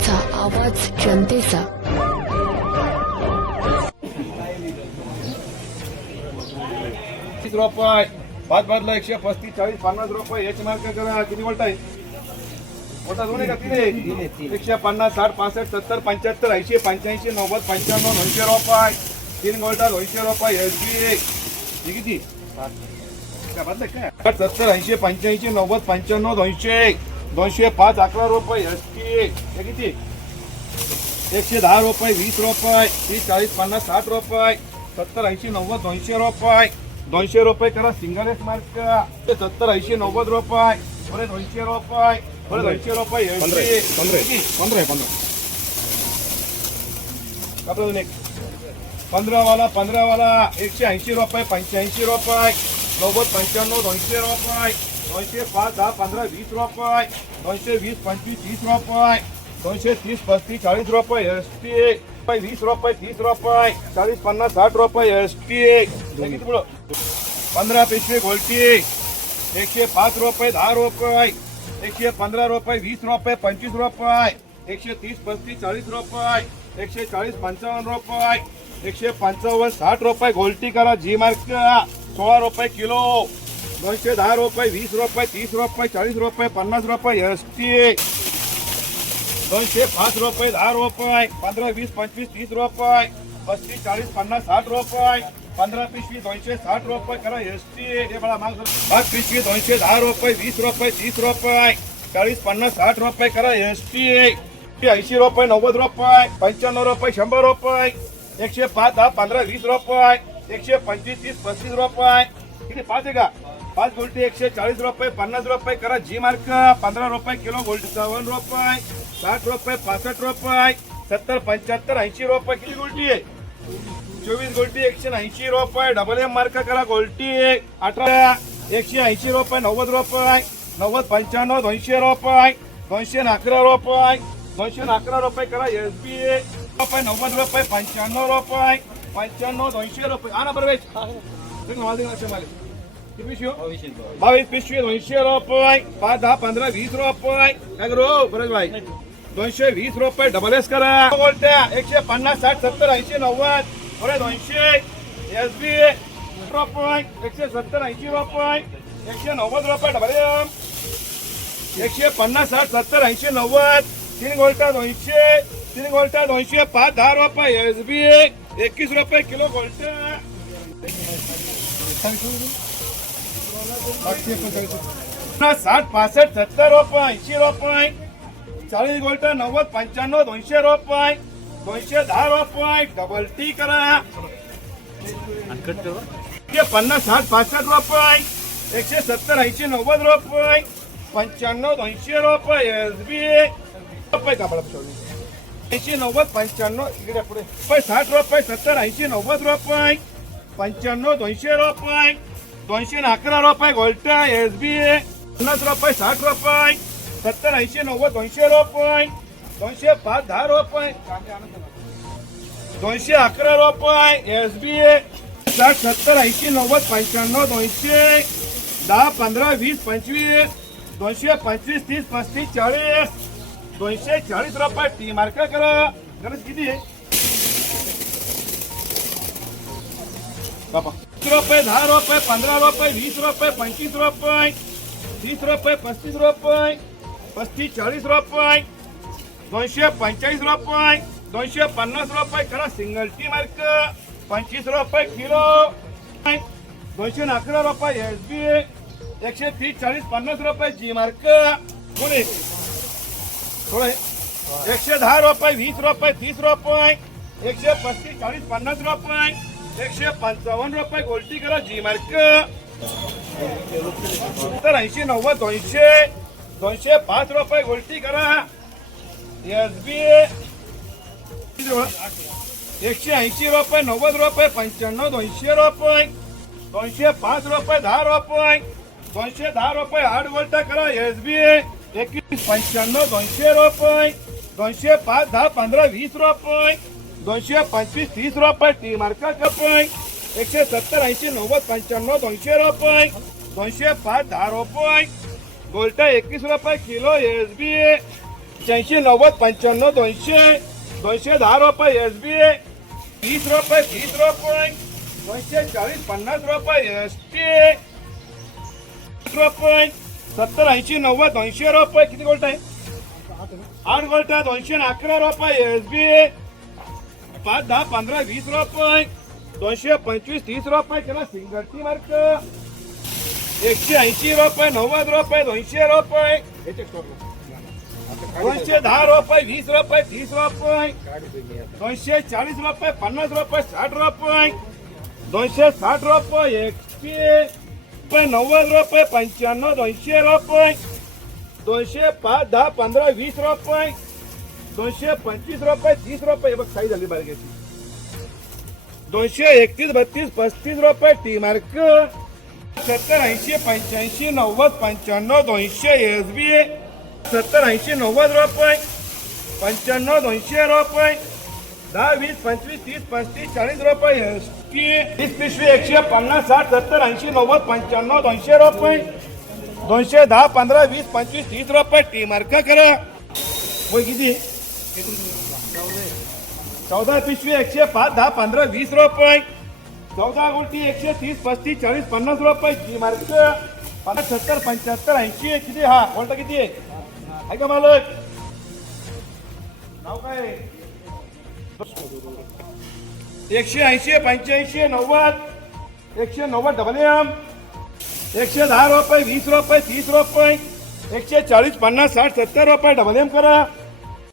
माझा आवाज जनतेचा. रुपये 5 बदला 135 40 50 रुपये एच मार्क करा. किती वोल्ट आहे? मोठा दोन आहे का? तीन आहे. 150 60 65 70 75 80 85 90 95 200 रुपये. 3 वोल्ट 200 रुपये एसबी. किती काय बदलाय काय? 70 80 85 90 95 200 205 11 रुपये एसटी. किती? 110 रुपये 20 रुपये 30 40 50 60 रुपये 70 80 90 200 रुपये 200 रुपये करा. सिंगल एस मार्क 70 80 90 रुपये बरे 200 रुपये बरे 200 रुपये 15 वाला 180 रुपये 85 रुपये 90 95 200 रुपये 205 10 15 20 रुपये 220 25 30 रुपये 230 35 40 रुपये एसटी. 20 रुपये 30 रुपये 40 50 60 रुपये एसटी. 15 पिशवी गोल्टी 105 रुपये 10 रुपये 115 रुपये 20 रुपये 25 रुपये 130 35 40 रुपये 140 55 रुपये 155 60 रुपये गोल्टी करा. जी मार्क 16 रुपये किलो 210 रुपये 20 रुपये 30 रुपये 40 रुपये 50 रुपये एसटी. 205 रुपये 10 रुपये 15 20 25 30 रुपये 35 40 50 60 रुपये 15 पिशवी 260 रुपये करा एसटी. हे बघा माग 5 पिशवी 210 रुपये 20 रुपये 30 रुपये 40 50 60 रुपये करा एसटी. 80 रुपये 90 रुपये 95 रुपये 100 रुपये 105 10 15 20 रुपये 125 30 35 रुपये. किती 5 आहे का? 5 गोल्टी 140 रुपये 50 रुपये करा. जी मार्क 15 रुपये किलो गोल्टी 52 रुपये 60 रुपये 65 रुपये 70 75 80 रुपये. किती गोल्टी आहे? 24 गोल्टी 180 रुपये. डबल एम मार्क करा. गोल्टी 18 180 रुपये 90 रुपये 90 95 200 रुपये 211 रुपये 211 रुपये करा एसबी. रुपये 90 रुपये 95 रुपये 95 200 रुपये. आणा बरोबर 22 पिशवी 200 रुपये 5 10 15 20 रुपये. काय करू बरेच भाई 220 रुपये. डबल एस करा. बोलत्या 150 60 70 80 90 बरे 200 एसबी रुपये 170 80 रुपये 190 रुपये. डबल एम 150 60 70 80 90 3 गोल्टा 200 3 गोल्टा 200 5 10 रुपये एसबी 21 रुपये किलो गोल्टा. 60 65 70 रुपये 80 रुपये 40 गोल्टा 90 95 200 रुपये 210 रुपये. डबल टी करा. 50 60 65 रुपये 170 80 90 रुपये 95 200 रुपये एसबी रुपये. का बडा 80 90 95 इकडे पुढे 60 रुपये 70 80 90 रुपये 95 200 रुपये 211 रुपये गोल्टा एसबी. 50 रुपये 60 रुपये 70 80 90 200 रुपये 205 10 रुपये 211 रुपये एसबी. 60 70 80 90 95 200 10 15 20 25 225 30 35 40 240 रुपये. टी मार्क करा. गणेश किती आहे बाबा? 10 रुपये 10 रुपये 15 रुपये 20 रुपये 25 रुपये 30 रुपये 35 रुपये 35 40 रुपये 245 रुपये 250 रुपये करा. सिंगल टी मार्क 25 रुपये किलो 211 रुपये एसबी 130 40 50 रुपये. जी मार्क थोडे 110 रुपये 20 रुपये 30 रुपये 135 40 50 रुपये 155 रुपये गोल्टी करा. जी मार्क 80 90 200 205 रुपये गोल्टी करा एसबी. 180 रुपये 90 रुपये 95 200 रुपये 205 रुपये 10 रुपये 210 रुपये 8 गोल्टा करा एसबी. 21 95 200 रुपये 205 10 15 20 रुपये 225 30 रुपये. टी मार्क रुपये 170 80 90 95 200 रुपये 205 10 रुपये. गोल्टा 21 रुपये किलो एसबी. 85 90 95 200 210 रुपये एसबी 20 रुपये 240 50 रुपये एसटी रुपये 70 80 90 200 रुपये किती गोल्ट आहे 8 गोल्ट 211 रुपये एसबी 5 10 15 20 रुपये 225 30 रुपये त्याला सिंगल टी मार्क 180 रुपये 90 रुपये 200 रुपये 210 रुपये 20 रुपये 30 रुपये 240 रुपये 50 रुपये 60 रुपये 260 रुपये 90 रुपये 95 200 रुपये 205 10 15 20 रुपये 225 रुपये 30 रुपये बघ काही झाली बारगेची 231 32 35 रुपये टी मार्क 70 80 85 90 95 200 एसबी 70 80 90 रुपये 95 200 रुपये 10 20 25 30 35 40 रुपये एसटी 30 पिशवी 150 60 70 80 90 95 200 रुपये 210 15 20 25 30 रुपये टी मार्क करा वय किती 14 पिशवी 105 10 15 20 रुपये 14 गुंठी 130 35 40 50 रुपये टी मार्क 50 70 75 80 किती हा कोणता किती आहे का मालक नाव काय 180 85 90 190 डबल एम 110 रुपये 20 रुपये 30 रुपये 140 50 60 70 रुपये डबल एम करा